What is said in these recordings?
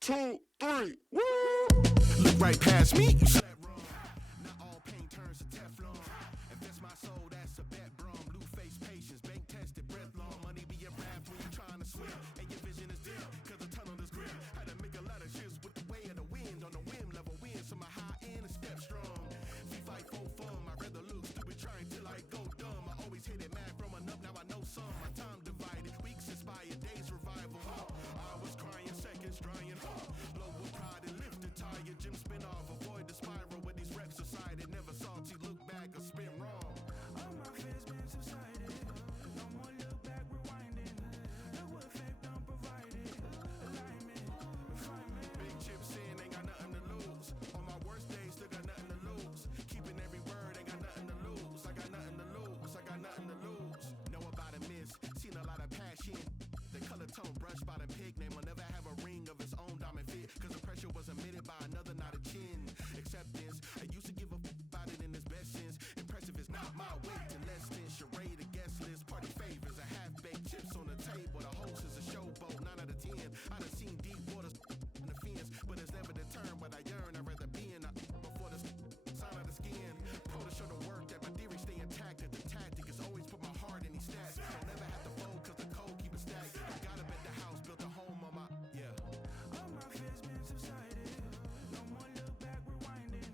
2, 3. Woo! Look right past me. Not all pain turns to Teflon. Invest my soul, that's a bet, bro. Blue face patience, bank tested, breath long. Money be a rap when you trying to swim. And your vision is dim, cause the tunnel is grim. Had to make a lot of shifts with the way of the wind. On the whim, level win, so my high end is step strong. We fight for fun, I rather look stupid trying till I go dumb. I always hit it mad growing up, now I know some. My time divided, weeks inspired, days revival. I was crying, seconds drying. Low with pride and lifted tired, Jim spin off, avoid the spiral with these reps decided. Never salty, look back or spin wrong. All my fears been subsided, no more look back, rewinding. Look what faith done provided, alignment, refinement. Big chips in, ain't got nothing to lose. On my worst days, still got nothing to lose. Keeping every word, ain't got nothing to lose. I got nothing to lose, I got nothing to lose. Know about a miss, seen a lot of passion. The color tone brushed by the pig name will never have a ring of its own diamond fit. Cause the pressure was emitted by another, not a chin. Acceptance, I used to give a about it in its best sense. Impressive is not my weight to less than charade, a guest list, party favors, a half-baked chips on the table. The host is a showboat, 9 out of 10. I done seen deep waters in the fence, but it's never deterred what I yearn. I'd rather be in a before the sign of the skin. Pro to show the work that my theory stay intact. That the tactic is always put my heart in these stats. Don't never have to fold cause the code keep it stacked. I got up at the house, built a home on my, yeah. All my fears been subsided. No more look back, rewinding.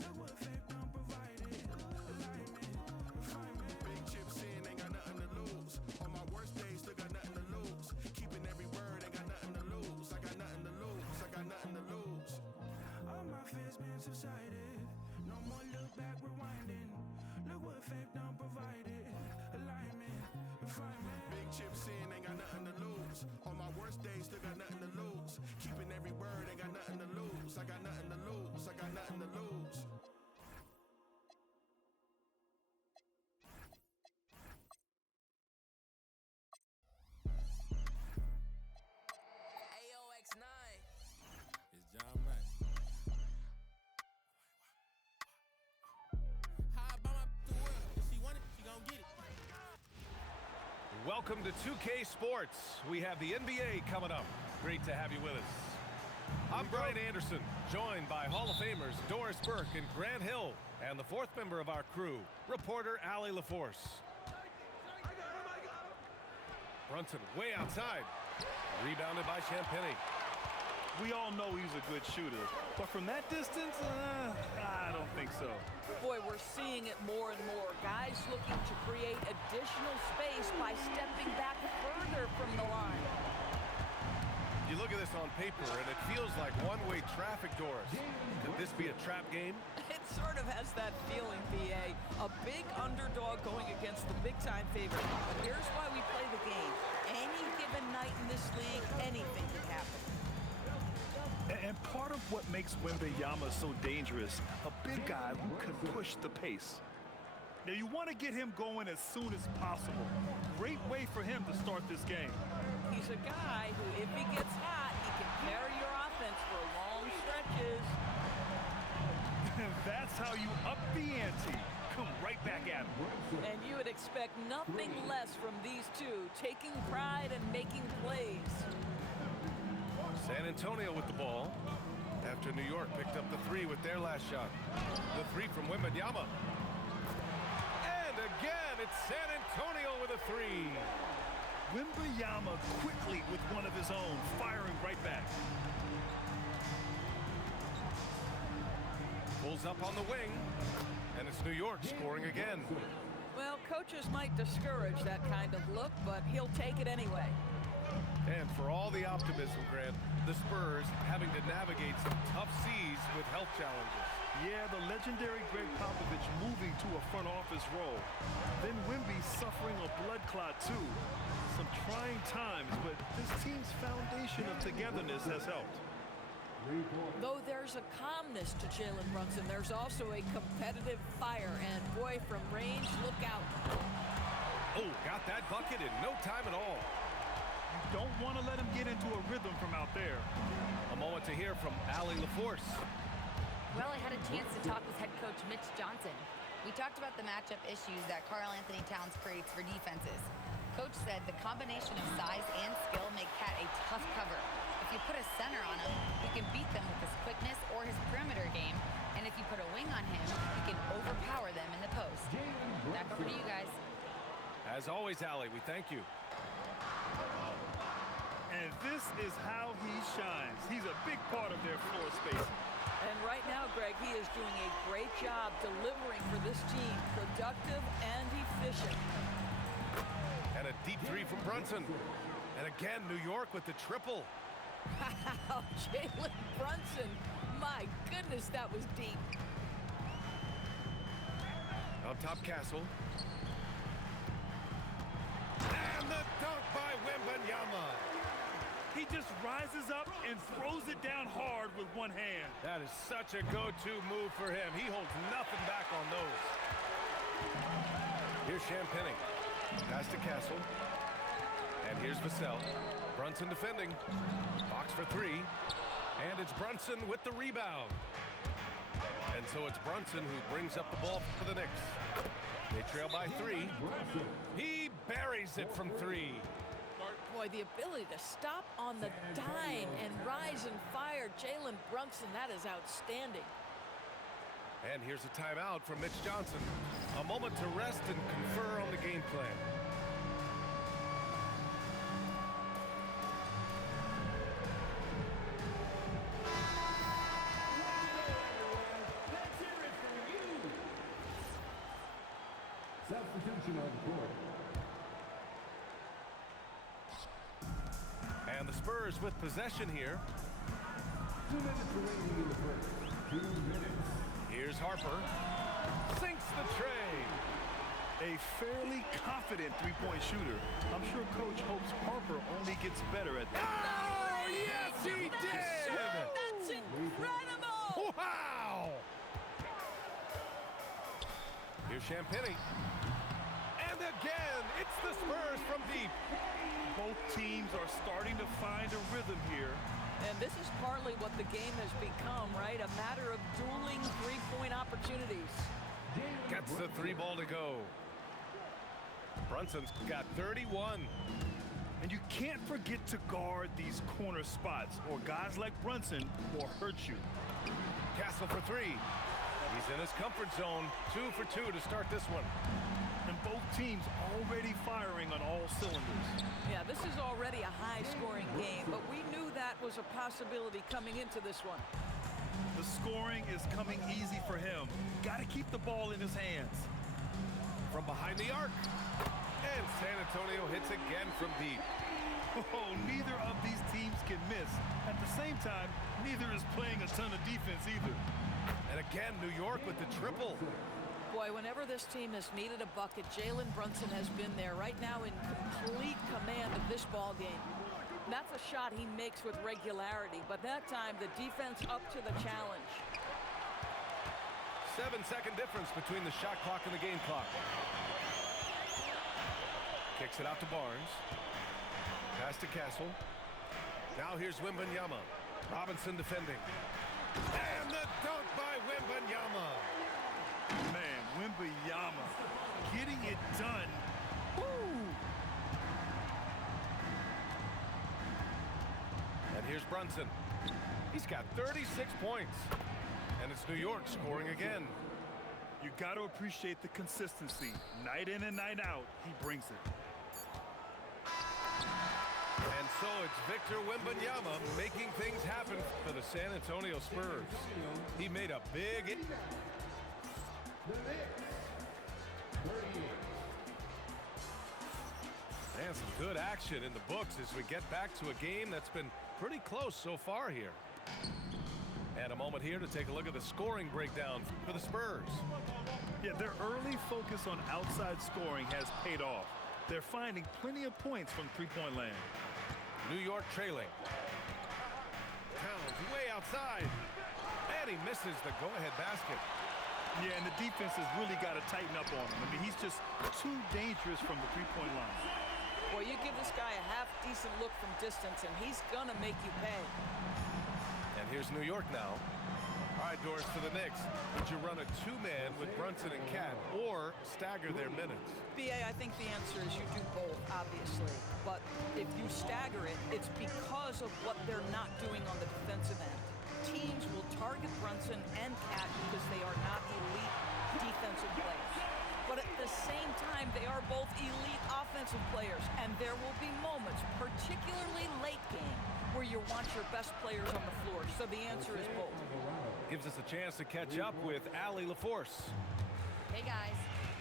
Look what faith done provided. Alignment, refinement. Big chips in, ain't got nothing to lose. On my worst days, still got nothing to lose. Keeping every word, ain't got nothing to lose. I got nothing to lose, I got nothing to lose. All my fears been subsided. No more look back, rewinding. Look what faith done provided. Alignment, refinement. Big chips in, ain't got nothing to lose. On my worst days, still got nothing to lose. Keeping every word, ain't got nothing to lose. I got nothing to lose, I got nothing to lose. AOX9. It's John Mack. How about my world? If she want it, she gon' get it. Welcome to 2K Sports. We have the NBA coming up. Great to have you with us. I'm Brian Anderson, joined by Hall of Famers Doris Burke and Grant Hill, and the fourth member of our crew, reporter Allie LaForce. Brunson way outside, rebounded by Champagnie. We all know he's a good shooter, but from that distance, I don't think so. Boy, we're seeing it more and more. Guys looking to create additional space by stepping back further from the line. You look at this on paper, and it feels like one-way traffic, Doris. Could this be a trap game? It sort of has that feeling, BA. A big underdog going against the big-time favorite. But here's why we play the game. Any given night in this league, anything can happen. And part of what makes Wembanyama so dangerous, a big guy who can push the pace. Now you want to get him going as soon as possible. Great way for him to start this game. He's a guy who, if he gets hot, he can carry your offense for long stretches. That's how you up the ante. Come right back at him. And you would expect nothing less from these two, taking pride and making plays. San Antonio with the ball after New York picked up the three with their last shot. The three from Wembanyama. And again, it's San Antonio with a three. Wembanyama quickly with one of his own, firing right back. Pulls up on the wing, and it's New York scoring again. Well, coaches might discourage that kind of look, but he'll take it anyway. And for all the optimism, Grant, the Spurs having to navigate some tough seas with health challenges. Yeah, the legendary Greg Popovich moving to a front office role. Then Wemby suffering a blood clot too. Some trying times, but this team's foundation of togetherness has helped. Though there's a calmness to Jalen Brunson, there's also a competitive fire. And boy, from range, look out. Oh, got that bucket in no time at all. You don't want to let him get into a rhythm from out there. A moment to hear from Allie LaForce. Well, I had a chance to talk with head coach Mitch Johnson. We talked about the matchup issues that Karl-Anthony Towns creates for defenses. Coach said the combination of size and skill make Cat a tough cover. If if you put a center on him, he can beat them with his quickness or his perimeter game. And if you put a wing on him, he can overpower them in the post. Back over to you guys. As always, Allie, we thank you. And this is how he shines. He's a big part of their floor space. And right now, Greg, he is doing a great job delivering for this team. Productive and efficient. And a deep three from Brunson. And again, New York with the triple. Wow, Jalen Brunson. My goodness, that was deep. Up top, Castle. And the dunk by Wembanyama. He just rises up and throws it down hard with one hand. That is such a go-to move for him. He holds nothing back on those. Here's Champagnie. Pass to Castle. And here's Vassell. Brunson defending. Box for three. And it's Brunson with the rebound. And so it's Brunson who brings up the ball for the Knicks. They trail by three. He buries it from three. Boy, the ability to stop on the dime and rise and fire. Jalen Brunson, that is outstanding. And here's a timeout from Mitch Johnson. A moment to rest and confer on the game plan. Substitution on the court. And the Spurs with possession here. 2 minutes remaining in the first. 2 minutes. Here's Harper. Sinks the tray. A fairly confident three-point shooter. I'm sure Coach hopes Harper only gets better at that. Oh, yes, he did! That's incredible! Wow! Here's Champagnie. And again, it's the Spurs from deep. Both teams are starting to find a rhythm here. And this is partly what the game has become, right? A matter of dueling three-point opportunities. Gets the three ball to go. Brunson's got 31. And you can't forget to guard these corner spots, or guys like Brunson will hurt you. Castle for three. He's in his comfort zone. 2 for 2 to start this one. And both teams already firing on all cylinders. Yeah, this is already a high-scoring game, but we knew that was a possibility coming into this one. The scoring is coming easy for him. Got to keep the ball in his hands. From behind the arc. And San Antonio hits again from deep. Oh, neither of these teams can miss. At the same time, neither is playing a ton of defense either. And again, New York with the triple. Boy, whenever this team has needed a bucket, Jalen Brunson has been there right now in complete command of this ball game. That's a shot he makes with regularity, but that time the defense up to the challenge. 7-second difference between the shot clock and the game clock. Kicks it out to Barnes. Pass to Castle. Now here's Wembanyama. Robinson defending. And the dunk by Wembanyama. Man, Wembanyama getting it done. Woo! And here's Brunson. He's got 36 points. And it's New York scoring again. You got to appreciate the consistency. Night in and night out, he brings it. And so it's Victor Wembanyama making things happen for the San Antonio Spurs. He made a big... And some good action in the books as we get back to a game that's been pretty close so far here. And a moment here to take a look at the scoring breakdown for the Spurs. Yeah, their early focus on outside scoring has paid off. They're finding plenty of points from three-point land. New York trailing. Towns way outside. And he misses the go-ahead basket. Yeah, and the defense has really got to tighten up on him. I mean, he's just too dangerous from the three-point line. Well, you give this guy a half-decent look from distance, and he's going to make you pay. And here's New York now. All right, Doris, for the Knicks. Would you run a two-man with Brunson and Cat or stagger their minutes? BA, I think the answer is you do both, obviously. But if you stagger it, it's because of what they're not doing on the defensive end. Teams will target Brunson and Cat because they are not elite defensive players. But at the same time, they are both elite offensive players. And there will be moments, particularly late game, where you want your best players on the floor. So the answer is both. Gives us a chance to catch up with Allie LaForce. Hey guys,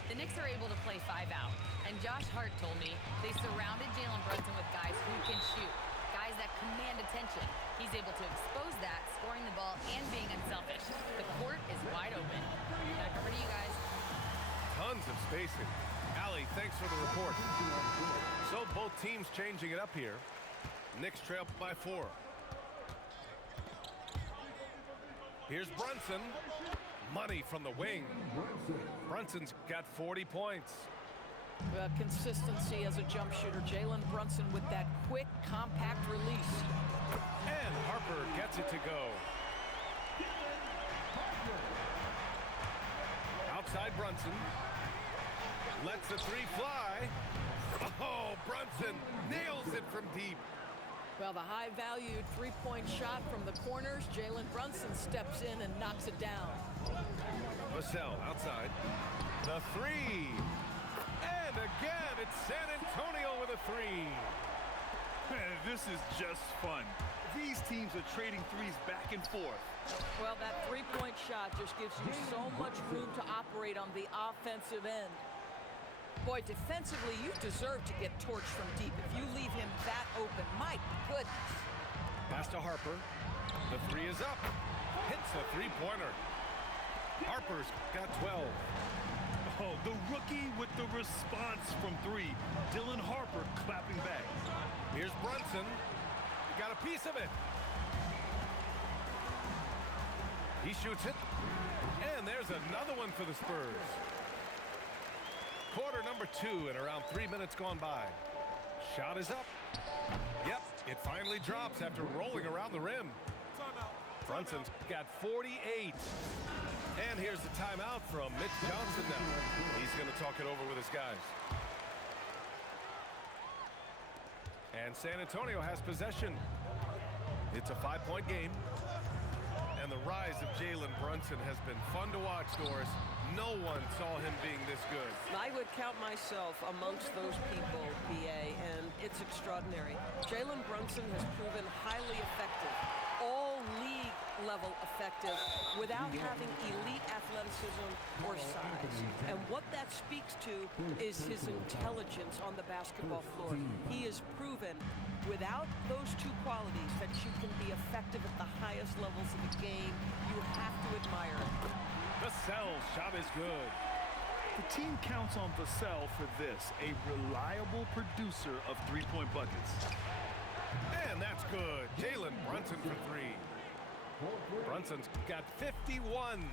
the Knicks are able to play 5 out, and Josh Hart told me they surrounded Jalen Brunson with guys who can shoot, guys that command attention. He's able to expose that, scoring the ball and being unselfish. The court is wide open. Back over to you guys. Tons of spacing. Allie, thanks for the report. So both teams changing it up here. Knicks trail by 4. Here's Brunson. Money from the wing. Brunson's got 40 points. Consistency as a jump shooter. Jalen Brunson with that quick, compact release. And Harper gets it to go. Outside Brunson. Lets the three fly. Oh, Brunson nails it from deep. Well, the high-valued three-point shot from the corners. Jalen Brunson steps in and knocks it down. Vassell outside. The three. And again, it's San Antonio with a three. Man, this is just fun. These teams are trading threes back and forth. Well, that three-point shot just gives you so much room to operate on the offensive end. Boy, defensively, you deserve to get torched from deep if you leave him that open. My goodness. Pass to Harper. The three is up. Hits a three-pointer. Harper's got 12. Oh, the rookie with the response from 3. Dylan Harper clapping back. Here's Brunson. He got a piece of it. He shoots it. And there's another one for the Spurs. Quarter number 2 and around 3 minutes gone by. Shot is up. Yep, it finally drops after rolling around the rim. Brunson's got 48. And here's the timeout from Mitch Johnson now. He's going to talk it over with his guys. And San Antonio has possession. It's a 5-point game. And the rise of Jalen Brunson has been fun to watch, Doris. No one saw him being this good. I would count myself amongst those people, BA, and it's extraordinary. Jalen Brunson has proven highly effective, all league level effective, without having elite athleticism or size. And what that speaks to is his intelligence on the basketball floor. He has proven without those two qualities that you can be effective at the highest levels of the game. You have to admire it. Vassell's shot is good. The team counts on Vassell for this, a reliable producer of three-point buckets. And that's good. Jalen Brunson for 3. Brunson's got 51.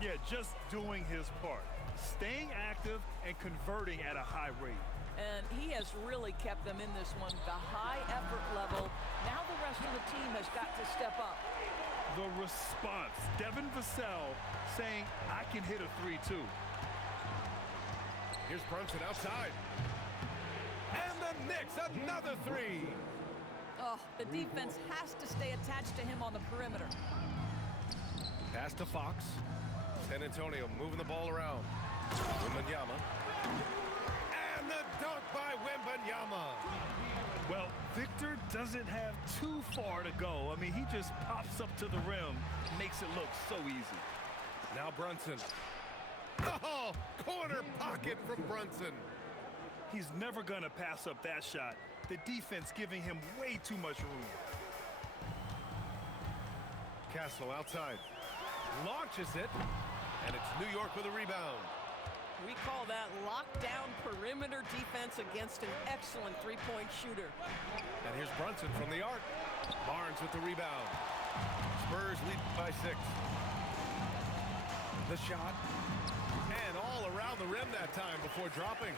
Yeah, just doing his part. Staying active and converting at a high rate. And he has really kept them in this one. The high effort level. Now the rest of the team has got to step up. The response. Devin Vassell saying, I can hit a 3 too. Here's Brunson outside. And the Knicks, another 3. Oh, the defense has to stay attached to him on the perimeter. Pass to Fox. San Antonio moving the ball around. Wembanyama. And the dunk by Wembanyama. Well, Victor doesn't have too far to go. I mean, he just pops up to the rim, makes it look so easy. Now Brunson. Oh, corner pocket from Brunson. He's never going to pass up that shot. The defense giving him way too much room. Castle outside. Launches it. And it's New York with a rebound. We call that lockdown perimeter defense against an excellent three-point shooter. And here's Brunson from the arc. Barnes with the rebound. Spurs lead by 6. The shot. And all around the rim that time before dropping.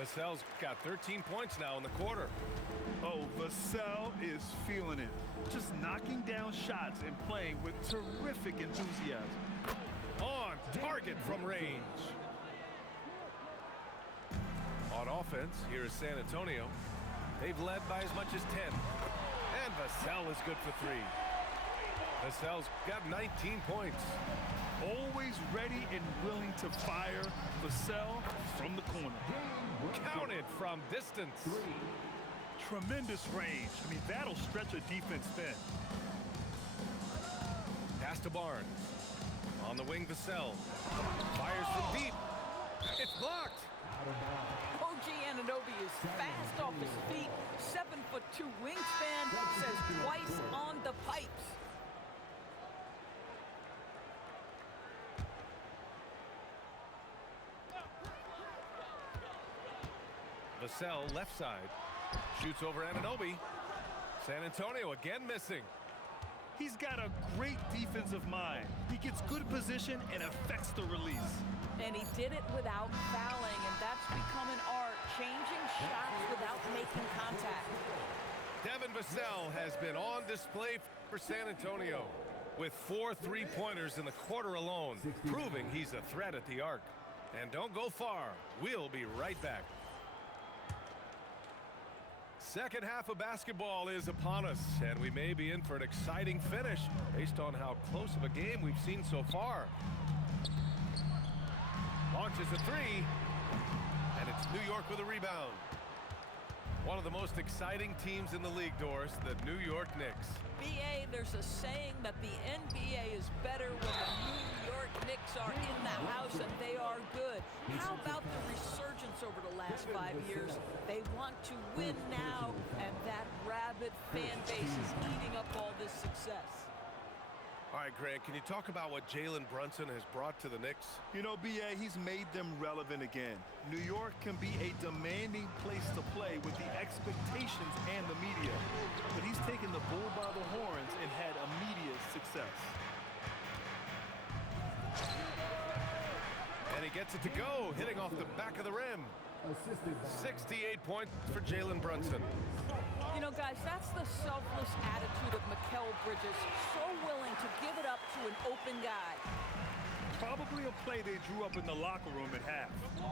Vassell's got 13 points now in the quarter. Oh, Vassell is feeling it. Just knocking down shots and playing with terrific enthusiasm. On target from range. On offense, here is San Antonio. They've led by as much as 10. And Vassell is good for 3. Vassell's got 19 points. Always ready and willing to fire. Vassell from the corner. Counted from distance. Tremendous range. I mean, that'll stretch a defense thin. Pass to Barnes. On the wing, Vassell. Fires from deep. It's blocked. OG Anunoby is fast off his feet. 7'2" wingspan, says twice on the pipes. Vassell left side. Shoots over Anunoby. San Antonio again missing. He's got a great defensive mind. He gets good position and affects the release. And he did it without fouling, and that's become an art, changing shots without making contact. Devin Vassell has been on display for San Antonio with 4 3-pointers in the quarter alone, proving he's a threat at the arc. And don't go far. We'll be right back. Second half of basketball is upon us, and we may be in for an exciting finish based on how close of a game we've seen so far. Launches a 3, and it's New York with a rebound. One of the most exciting teams in the league, Doris, the New York Knicks. BA, there's a saying that the NBA is better when the New York Knicks are in the house, and they are good. How about the resurgence over the last 5 years? They want to win now, and that rabid fan base is eating up all this success. All right, Grant, can you talk about what Jalen Brunson has brought to the Knicks? You know, BA, he's made them relevant again. New York can be a demanding place to play with the expectations and the media. But he's taken the bull by the horns and had immediate success. And he gets it to go, hitting off the back of the rim. 68 points for Jalen Brunson. You know, guys, that's the selfless attitude of Mikal Bridges. So willing to give it up to an open guy. Probably a play they drew up in the locker room at half.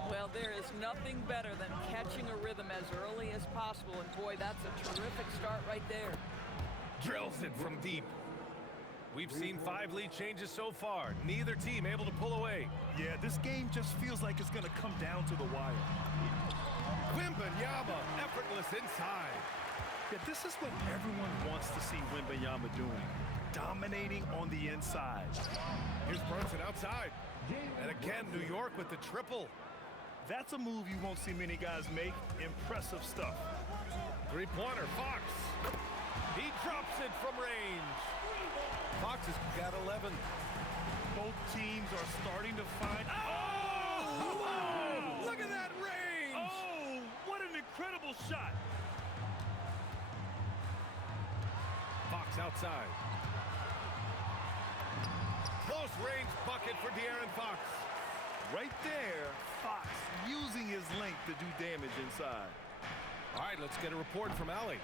Well, there is nothing better than catching a rhythm as early as possible. And boy, that's a terrific start right there. Drills it from deep. We've seen 5 lead changes so far. Neither team able to pull away. Yeah, this game just feels like it's going to come down to the wire. Wembanyama, effortless inside. Yeah, this is what everyone wants to see Wembanyama doing. Dominating on the inside. Here's Brunson outside. And again, New York with the triple. That's a move you won't see many guys make. Impressive stuff. 3-pointer, Fox. He drops it from range. Fox has got 11. Both teams are starting to find... Oh! Wow! Look at that range! Oh, what an incredible shot. Fox outside. Close range bucket for De'Aaron Fox. Right there, Fox using his length to do damage inside. All right, let's get a report from Allie.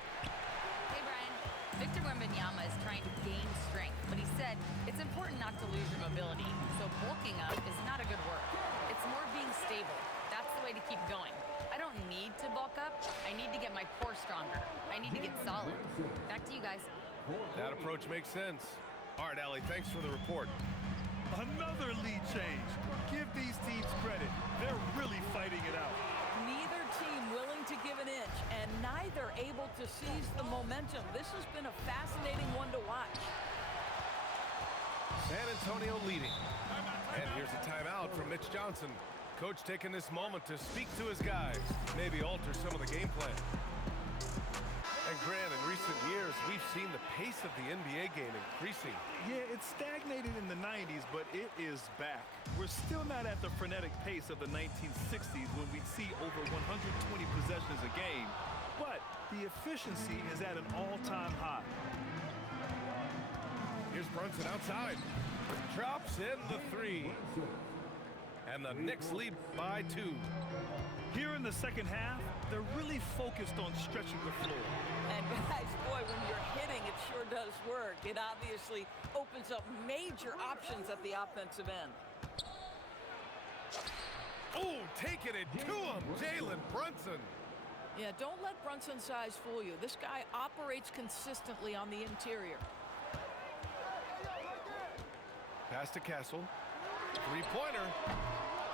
Hey, Brian. Victor Wembanyama is trying to gain strength, but he said it's important not to lose your mobility. So bulking up is not a good word. It's more being stable. That's the way to keep going. I don't need to bulk up. I need to get my core stronger. I need to get solid. Back to you guys. That approach makes sense. All right, Allie, thanks for the report. Another lead change. Give these teams credit. They're really fighting it out. Neither team willing to give an inch, and neither able to seize the momentum. This has been a fascinating one to watch. San Antonio leading. And here's a timeout from Mitch Johnson. Coach taking this moment to speak to his guys, maybe alter some of the game plan. And Grant, in recent years, we've seen the pace of the NBA game increasing. Yeah, it stagnated in the 90s, but it is back. We're still not at the frenetic pace of the 1960s when we'd see over 120 possessions a game, but the efficiency is at an all-time high. Here's Brunson outside. Drops in the 3. And the Knicks lead by 2. Here in the second half, they're really focused on stretching the floor. And guys, boy, when you're hitting, it sure does work. It obviously opens up major options at the offensive end. Oh, taking it to him, Jalen Brunson. Yeah, don't let Brunson's size fool you. This guy operates consistently on the interior. Pass to Castle. Three-pointer.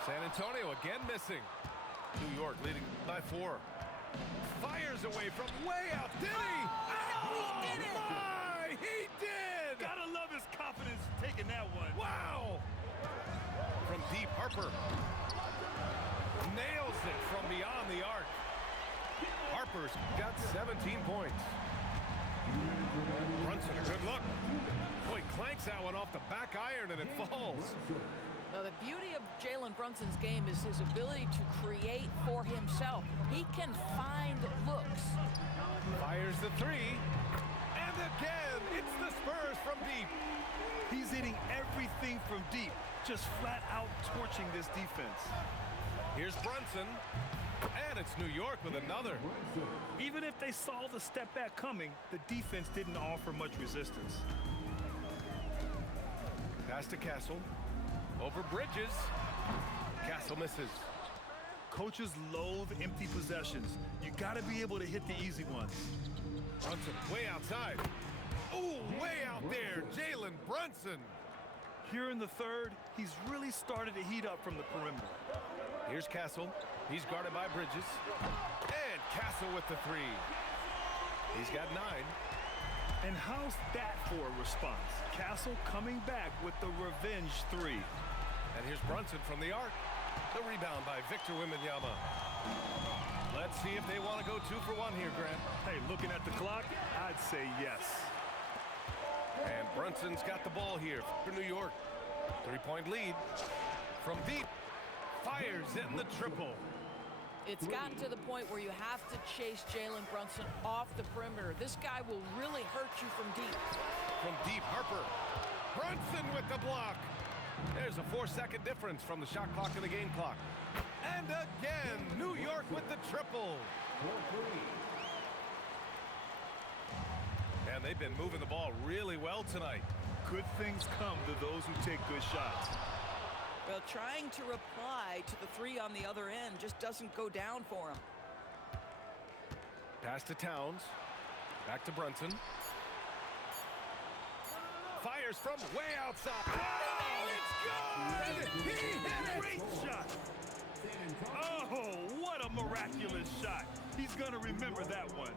San Antonio again missing. New York leading by 4. Fires away from way out. Did he? Oh, he did it! My, he did! Gotta love his confidence taking that one. Wow! From deep, Harper. Nails it from beyond the arc. Harper's got 17 points. Brunson, a good look. Boy, clanks that one off the back iron and it falls. Now, the beauty of Jalen Brunson's game is his ability to create for himself. He can find looks. Fires the 3. And again, it's the Spurs from deep. He's hitting everything from deep, just flat out torching this defense. Here's Brunson. And it's New York with another. Even if they saw the step back coming, the defense didn't offer much resistance. Pass to Castle. Over Bridges. Castle misses. Coaches loathe empty possessions. You got to be able to hit the easy ones. Brunson way outside. Ooh, way out there. Jalen Brunson. Here in the third, he's really started to heat up from the perimeter. Here's Castle. He's guarded by Bridges. And Castle with the 3. He's got 9. And how's that for a response? Castle coming back with the revenge 3. And here's Brunson from the arc. The rebound by Victor Wembanyama. Let's see if they want to go 2 for 1 here, Grant. Hey, looking at the clock, I'd say yes. And Brunson's got the ball here for New York. 3-point lead. From deep. Fires in the triple. It's gotten to the point where you have to chase Jalen Brunson off the perimeter. This guy will really hurt you from deep. From deep, Harper. Brunson with the block. There's a 4-second difference from the shot clock and the game clock. And again, New York with the triple. And they've been moving the ball really well tonight. Good things come to those who take good shots. Well, trying to reply to the 3 on the other end just doesn't go down for him. Pass to Towns. Back to Brunson. Fires from way outside. Oh, it's good! He hit it! Great shot! Oh, what a miraculous shot. He's going to remember that one.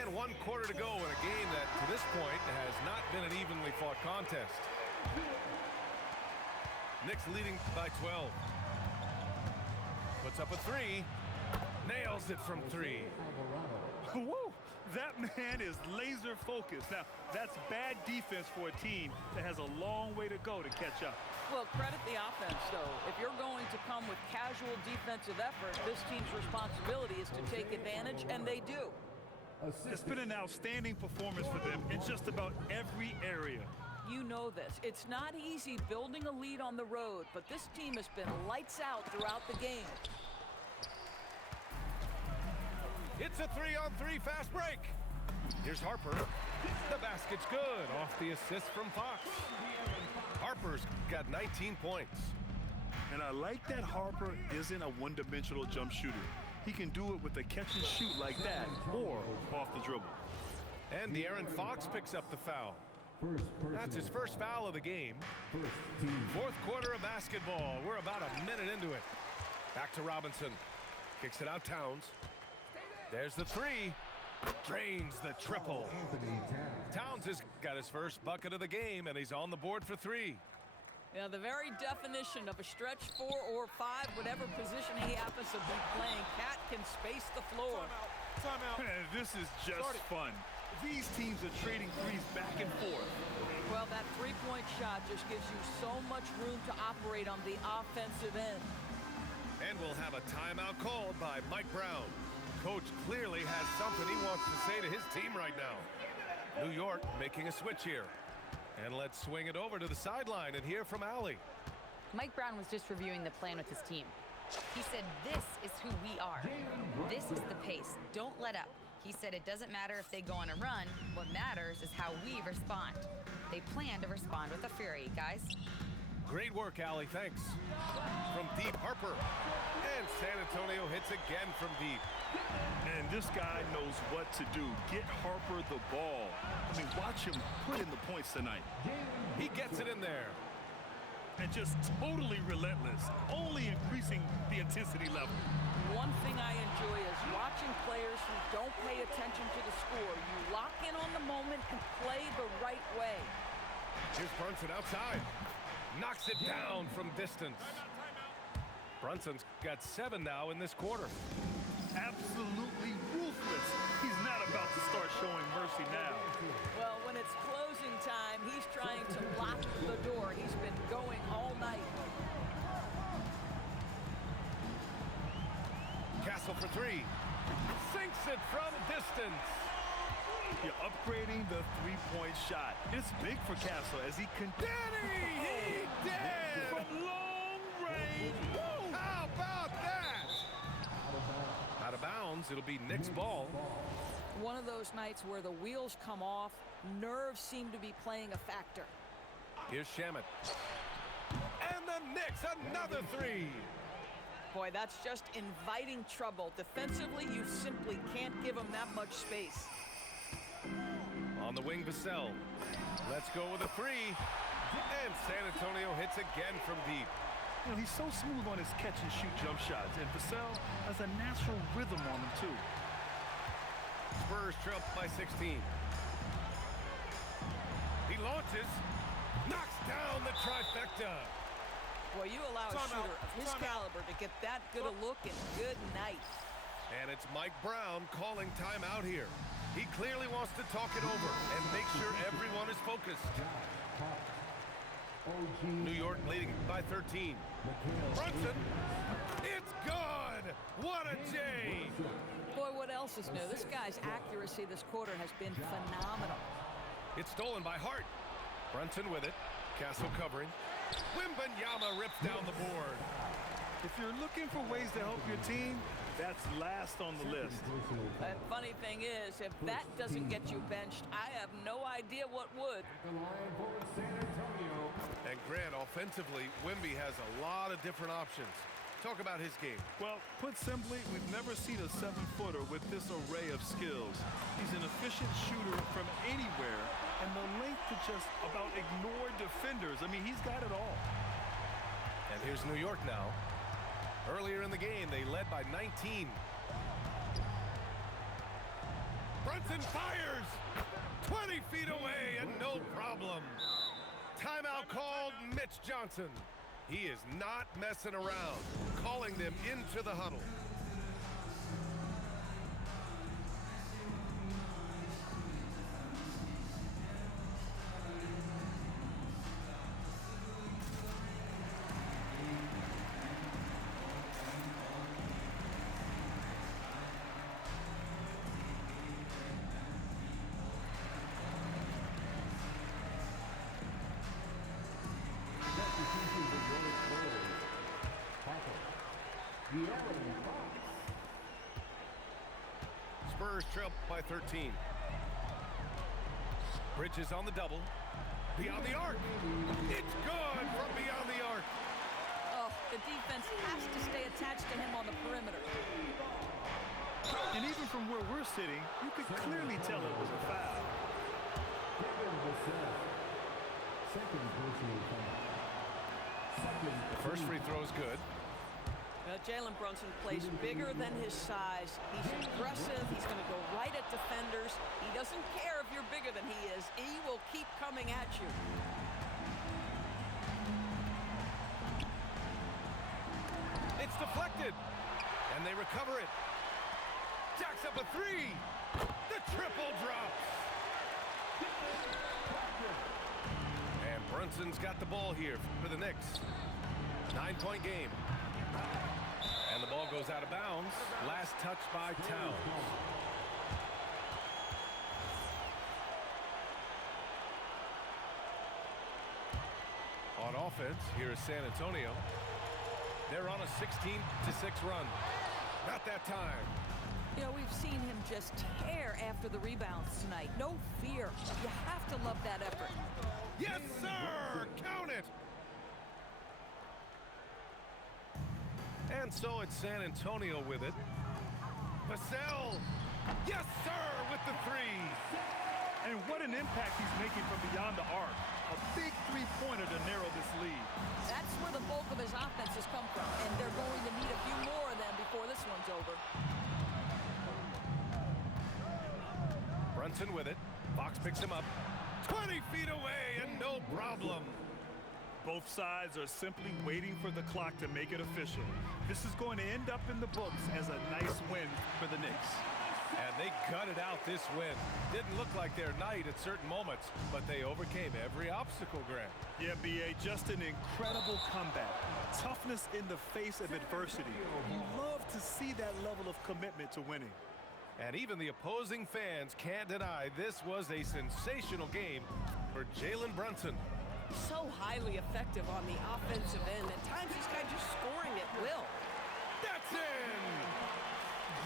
And 1 quarter to go in a game that, to this point, has not been an evenly fought contest. Knicks leading by 12. Puts up a 3. Nails it from 3. Woo! That man is laser focused. Now, that's bad defense for a team that has a long way to go to catch up. Well, credit the offense, though. If you're going to come with casual defensive effort, this team's responsibility is to take advantage, and they do. It's been an outstanding performance for them in just about every area. You know this. It's not easy building a lead on the road, but this team has been lights out throughout the game. It's a 3-on-3 fast break. Here's Harper. The basket's good off the assist from Fox. Harper's got 19 points. And I like that Harper isn't a one-dimensional jump shooter. He can do it with a catch and shoot like that or off the dribble. And De'Aaron Fox picks up the foul. That's his first foul of the game. 4th quarter of basketball. We're about a minute into it. Back to Robinson. Kicks it out Towns. There's the 3. Drains the triple. Towns has got his first bucket of the game, and he's on the board for 3. Yeah, the very definition of a stretch 4 or 5, whatever position he happens to be playing, Cat can space the floor. Timeout. This is just fun. These teams are trading threes back and forth. Well, that 3-point shot just gives you so much room to operate on the offensive end. And we'll have a timeout called by Mike Brown. Coach clearly has something he wants to say to his team right now. New York making a switch here. And let's swing it over to the sideline and hear from Allie. Mike Brown was just reviewing the plan with his team. He said, this is who we are. This is the pace. Don't let up. He said it doesn't matter if they go on a run. What matters is how we respond. They plan to respond with a fury, guys. Great work, Allie. Thanks. From deep, Harper. And San Antonio hits again from deep. And this guy knows what to do. Get Harper the ball. I mean, watch him put in the points tonight. He gets it in there. And just totally relentless, only increasing the intensity level. One thing I enjoy is watching players who don't pay attention to the score. You lock in on the moment and play the right way. Here's Brunson outside. Knocks it down from distance. Brunson's got 7 now in this quarter. Absolutely ruthless. He's not about to start showing mercy now. Well, when it's closing time, he's trying to lock the door. He's been going all night. Castle for 3. Sinks it from distance. You're upgrading the three-point shot. It's big for Castle as he continues. He did! From long range. Woo! How about that? Out of bounds, it'll be Knicks ball. One of those nights where the wheels come off, nerves seem to be playing a factor. Here's Shamet. And the Knicks, another 3. Boy, that's just inviting trouble. Defensively, you simply can't give him that much space. On the wing, Vassell. Let's go with a 3. And San Antonio hits again from deep. You know, he's so smooth on his catch-and-shoot jump shots, and Vassell has a natural rhythm on him, too. Spurs trail by 16. He launches, knocks down the trifecta. Boy, you allow a shooter of his caliber to get that good a look, and good night. And it's Mike Brown calling timeout here. He clearly wants to talk it over and make sure everyone is focused. New York leading by 13. Brunson, it's good! What a J! Boy, what else is new? This guy's accuracy this quarter has been phenomenal. It's stolen by Hart. Brunson with it. Castle covering. Wembanyama rips down the board. If you're looking for ways to help your team, that's last on the list. The funny thing is, if that doesn't get you benched, I have no idea what would. And Grant, offensively, Wemby has a lot of different options. Talk about his game. Well, put simply, we've never seen a 7-footer with this array of skills. He's an efficient shooter from anywhere, and the length to just about ignore defenders. I mean, he's got it all. And here's New York now. Earlier in the game, they led by 19. Brunson fires! 20 feet away and no problem. Timeout called Mitch Johnson. He is not messing around, calling them into the huddle. Spurs trail by 13. Bridges on the double. Beyond the arc. It's good from beyond the arc. Oh, the defense has to stay attached to him on the perimeter. And even from where we're sitting, you could clearly tell it was a foul. The first free throw is good. Jalen Brunson plays bigger than his size. He's aggressive. He's going to go right at defenders. He doesn't care if you're bigger than he is. He will keep coming at you. It's deflected. And they recover it. Jacks up a 3. The triple drops. And Brunson's got the ball here for the Knicks. 9-point game. And the ball goes out of bounds. Last touch by Towns. On offense, here is San Antonio. They're on a 16-6 run. Not that time. You know, we've seen him just tear after the rebounds tonight. No fear. You have to love that effort. Yes, sir! Count it! And so it's San Antonio with it. Vassell! Yes, sir! With the three! And what an impact he's making from beyond the arc. A big three-pointer to narrow this lead. That's where the bulk of his offense has come from, and they're going to need a few more of them before this one's over. Brunson with it. Fox picks him up. 20 feet away and no problem. Both sides are simply waiting for the clock to make it official. This is going to end up in the books as a nice win for the Knicks. And they gutted out this win. Didn't look like their night at certain moments, but they overcame every obstacle, Grant. Yeah, B.A., just an incredible comeback. Toughness in the face of adversity. You love to see that level of commitment to winning. And even the opposing fans can't deny this was a sensational game for Jalen Brunson. So highly effective on the offensive end. At times, this guy just scoring at will. That's in!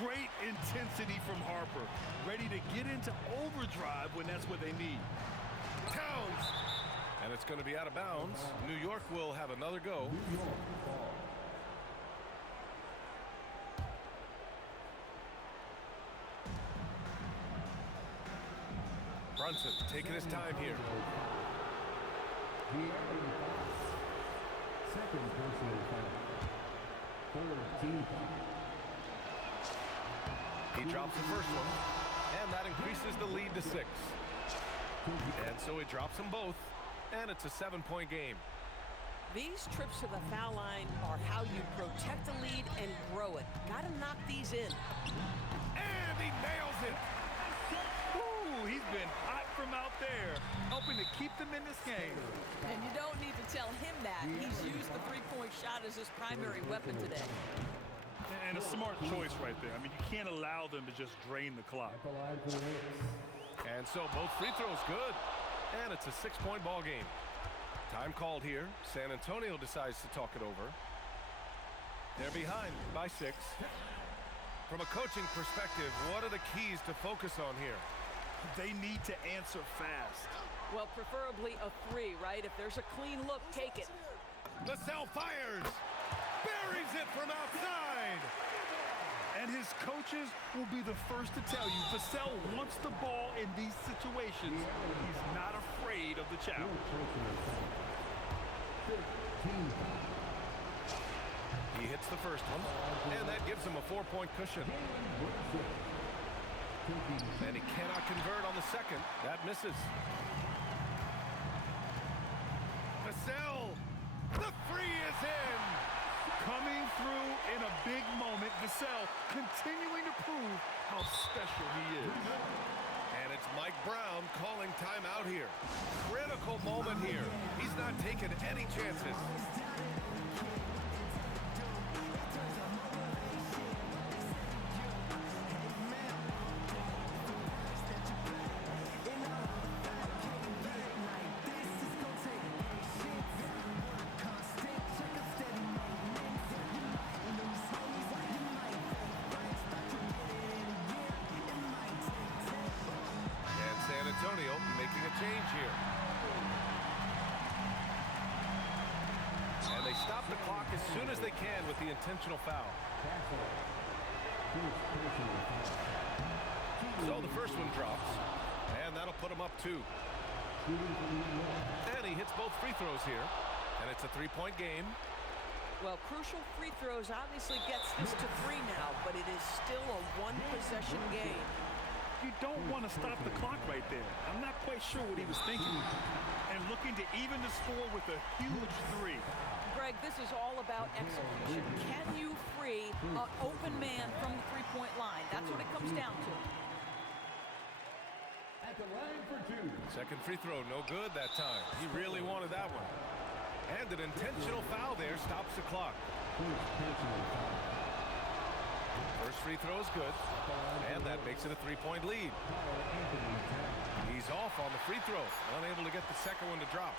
Great intensity from Harper. Ready to get into overdrive when that's what they need. Towns! And it's going to be out of bounds. New York will have another go. Brunson taking his time here. Second personal foul. 14. He drops the first one, and that increases the lead to 6. And so he drops them both, and it's a 7-point game. These trips to the foul line are how you protect the lead and grow it. Got to knock these in. And he nails it! Ooh, he's been hot from out there, helping to keep them in this game. And you don't need to tell him that. He's used the three-point shot as his primary weapon today. And a smart choice right there. I mean, you can't allow them to just drain the clock. And so both free throws good. And it's a 6-point ball game. Time called here. San Antonio decides to talk it over. They're behind by 6. From a coaching perspective, what are the keys to focus on here? They need to answer fast. Well, preferably a 3, right? If there's a clean look, take it. Vassell fires! Buries it from outside! And his coaches will be the first to tell you, Vassell wants the ball in these situations. He's not afraid of the challenge. He hits the first one, and that gives him a 4-point cushion. And he cannot convert on the second. That misses. Vassell! The 3 is in! Coming through in a big moment, Vassell continuing to prove how special he is. And it's Mike Brown calling timeout here. Critical moment here. He's not taking any chances. Antonio making a change here. And they stop the clock as soon as they can with the intentional foul. So the first one drops, and that'll put him up 2. And he hits both free throws here, and it's a 3-point game. Well, crucial free throws obviously gets this to 3 now, but it is still a one-possession game. You don't want to stop the clock right there. I'm not quite sure what he was thinking. And looking to even the score with a huge 3. Greg, this is all about execution. Can you free an open man from the three-point line? That's what it comes down to. At the line for 2. Second free throw, no good that time. He really wanted that one. And an intentional foul there stops the clock. First free throw is good, and that makes it a 3-point lead. He's off on the free throw, unable to get the second one to drop.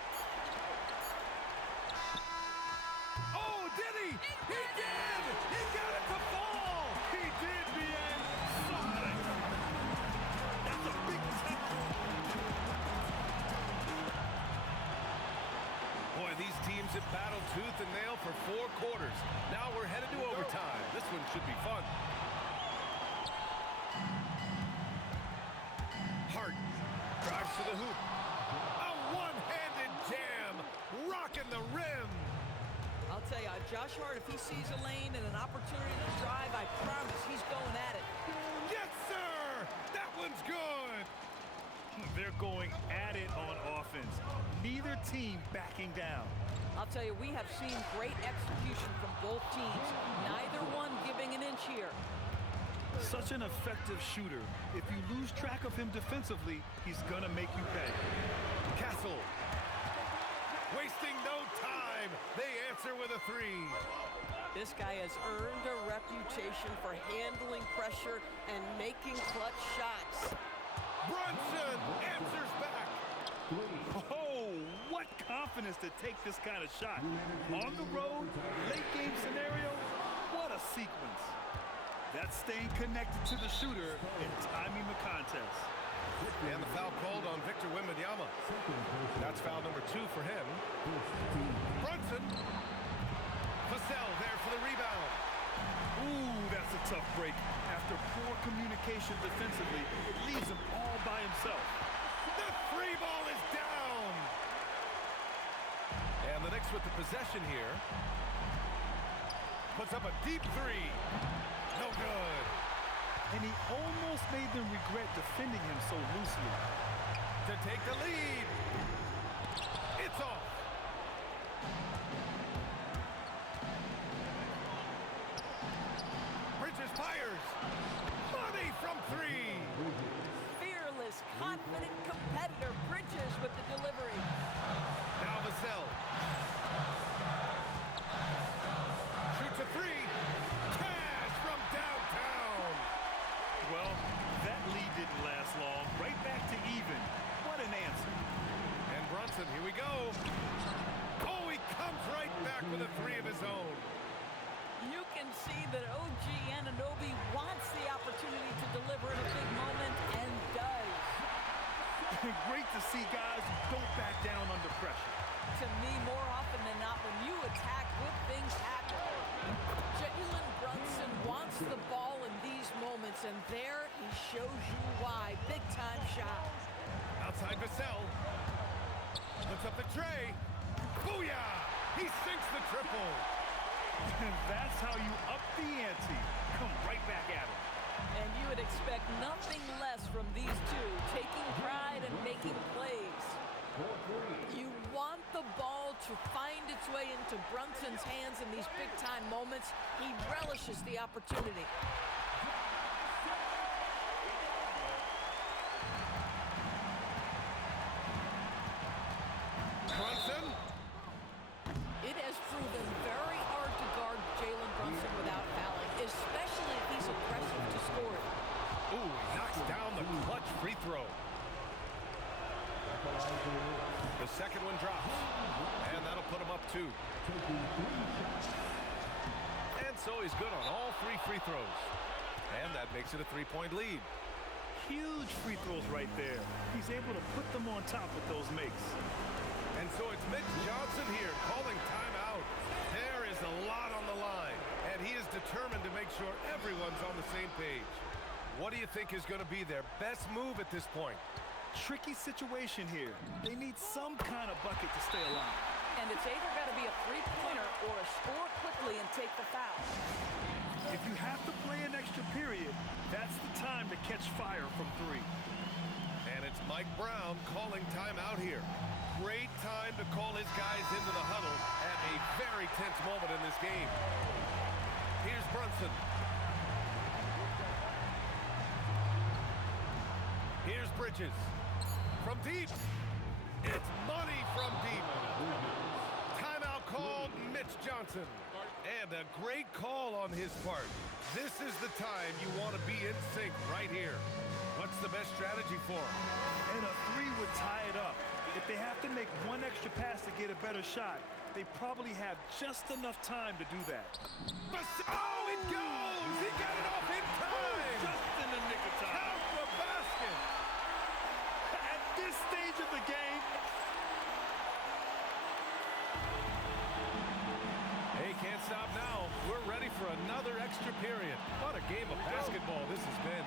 it battle tooth and nail for 4 quarters. Now we're headed to overtime. This one should be fun. Hart drives to the hoop. A one-handed jam, rocking the rim. I'll tell you, Josh Hart, if he sees a lane and an opportunity to drive, I promise he's going at it. Yes, sir! That one's good! They're going at it on offense. Neither team backing down. I'll tell you, we have seen great execution from both teams. Neither one giving an inch here. Such an effective shooter. If you lose track of him defensively, he's gonna make you pay. Castle. Wasting no time. They answer with a 3. This guy has earned a reputation for handling pressure and making clutch shots. Brunson answers back. Oh, what confidence to take this kind of shot. On the road, late game scenario, what a sequence. That's staying connected to the shooter and timing the contest. And the foul called on Victor Wembanyama. That's foul number 2 for him. Brunson. Vassell there for the rebound. Ooh, that's a tough break. After poor communication defensively, it leaves him all by himself. The 3 ball is down. And the Knicks with the possession here. Puts up a deep 3. No good. And he almost made them regret defending him so loosely. To take the lead. It's off. Bridges fires. Money from 3. Fearless, confident competitor. Bridges with the delivery. Now Vassell. Shoots a 3. Cash from downtown. Well, that lead didn't last long. Right back to even. What an answer. And Brunson, here we go. Oh, he comes right back with a 3 of his own. You can see that OG Anunoby wants the opportunity to deliver in a big moment and does. Great to see guys who don't back down under pressure. To me, more often than not, when you attack, good things happen. Jalen Brunson wants the ball in these moments, and there he shows you why. Big-time shot. Outside Vassell. Puts up the tray. Booyah! He sinks the triple. And that's how you up the ante. Come right back at it. And you would expect nothing less from these two, taking pride and making plays. You want the ball to find its way into Brunson's hands in these big-time moments. He relishes the opportunity. Brunson. It has proven very hard to guard Jalen Brunson without fouling, especially if he's aggressive to score it. Ooh, he knocks down the clutch free throw. The second one drops. And that'll put him up 2. And so he's good on all 3 free throws. And that makes it a 3-point lead. Huge free throws right there. He's able to put them on top with those makes. And so it's Mitch Johnson here calling timeout. There is a lot on the line, and he is determined to make sure everyone's on the same page. What do you think is going to be their best move at this point? Tricky situation here. They need some kind of bucket to stay alive. And it's either got to be a three-pointer or a score quickly and take the foul. If you have to play an extra period, that's the time to catch fire from 3. And it's Mike Brown calling timeout here. Great time to call his guys into the huddle at a very tense moment in this game. Here's Brunson. Here's Bridges. From deep. It's money from deep. Timeout called Mitch Johnson. And a great call on his part. This is the time you want to be in sync right here. What's the best strategy for him? And a 3 would tie it up. If they have to make one extra pass to get a better shot, they probably have just enough time to do that. Oh, it goes! He got it off in time! Just in the nick of time. Count the basket! At this stage of the game, stop now. We're ready for another extra period. What a game of basketball this has been.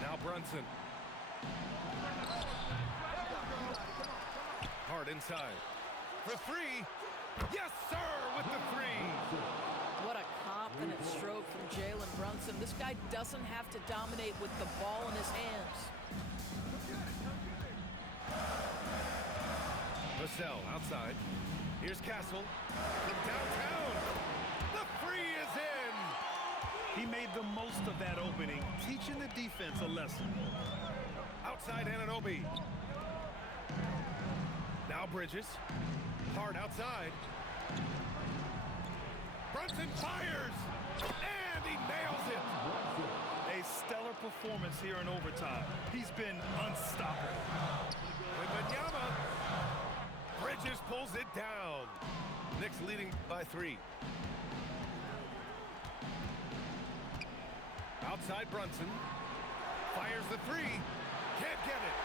Now Brunson. Hard inside. For three. Yes, sir, with the three. What a confident stroke from Jalen Brunson. This guy doesn't have to dominate with the ball in his hands. Vassell outside. Here's Castle from downtown. The three is in. He made the most of that opening, teaching the defense a lesson. Outside Anunoby. Now Bridges. Hard outside. Brunson fires. And he nails it. A stellar performance here in overtime. He's been unstoppable. Wembanyama. Bridges pulls it down. Knicks leading by 3. Outside Brunson. Fires the 3. Can't get it.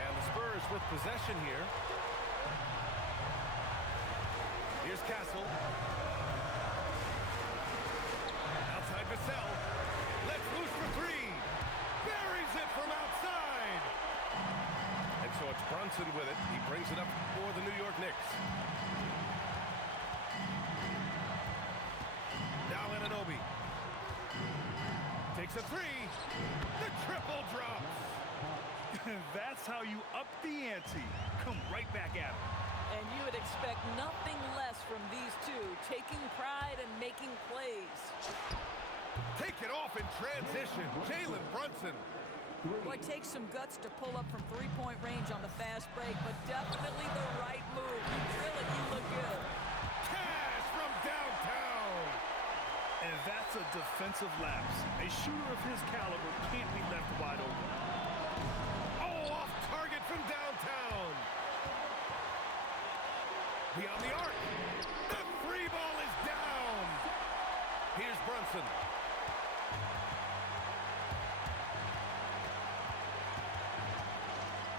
And the Spurs with possession here. Here's Castle. Outside Vassell. Let's loose for 3. Buries it from outside. And so it's Brunson with it. He brings it up for the New York Knicks. Now Anunoby. Takes a 3. The triple drops. That's how you up the ante. Come right back at him. And you would expect nothing less from these two, taking pride and making plays. Take it off in transition. Jalen Brunson. Boy, it takes some guts to pull up from three-point range on the fast break, but definitely the right move. You drill it, you look good. Cash from downtown. And that's a defensive lapse. A shooter of his caliber can't be left wide open. Oh, off target from downtown. Beyond the arc. The 3 ball is down. Here's Brunson.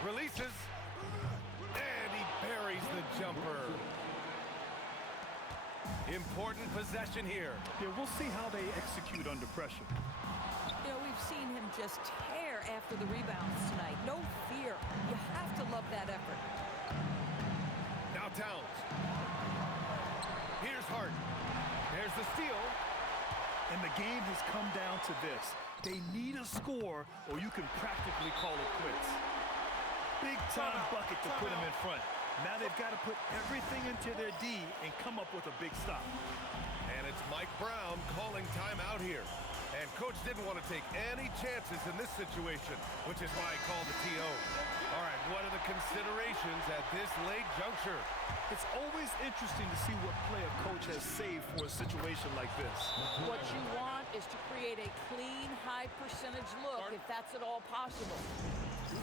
Releases. And he buries the jumper. Important possession here. Yeah, we'll see how they execute under pressure. You know, we've seen him just tear after the rebounds tonight. No fear. You have to love that effort. Now Towns. Here's Hart. There's the steal. And the game has come down to this. They need a score or you can practically call it quits. Big time bucket to put them in front. Now they've got to put everything into their D and come up with a big stop. And it's Mike Brown calling timeout here. And coach didn't want to take any chances in this situation, which is why he called the TO. All right, what are the considerations at this late juncture? It's always interesting to see what play a coach has saved for a situation like this. What you want is to create a clean, high percentage look, if that's at all possible.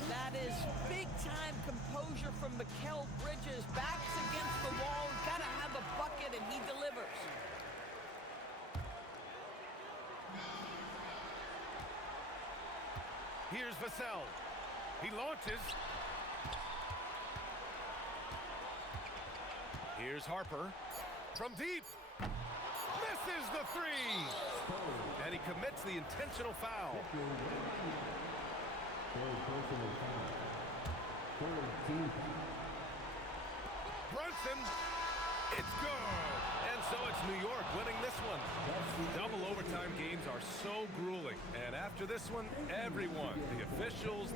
That is big-time composure from Mikal Bridges. Backs against the wall, got to have a bucket, and he delivers. Here's Vassell. He launches. Here's Harper. From deep. Misses the 3. And he commits the intentional foul. Brunson. It's good. And so it's New York winning this one. Double overtime games are so grueling. And after this one, everyone, the officials,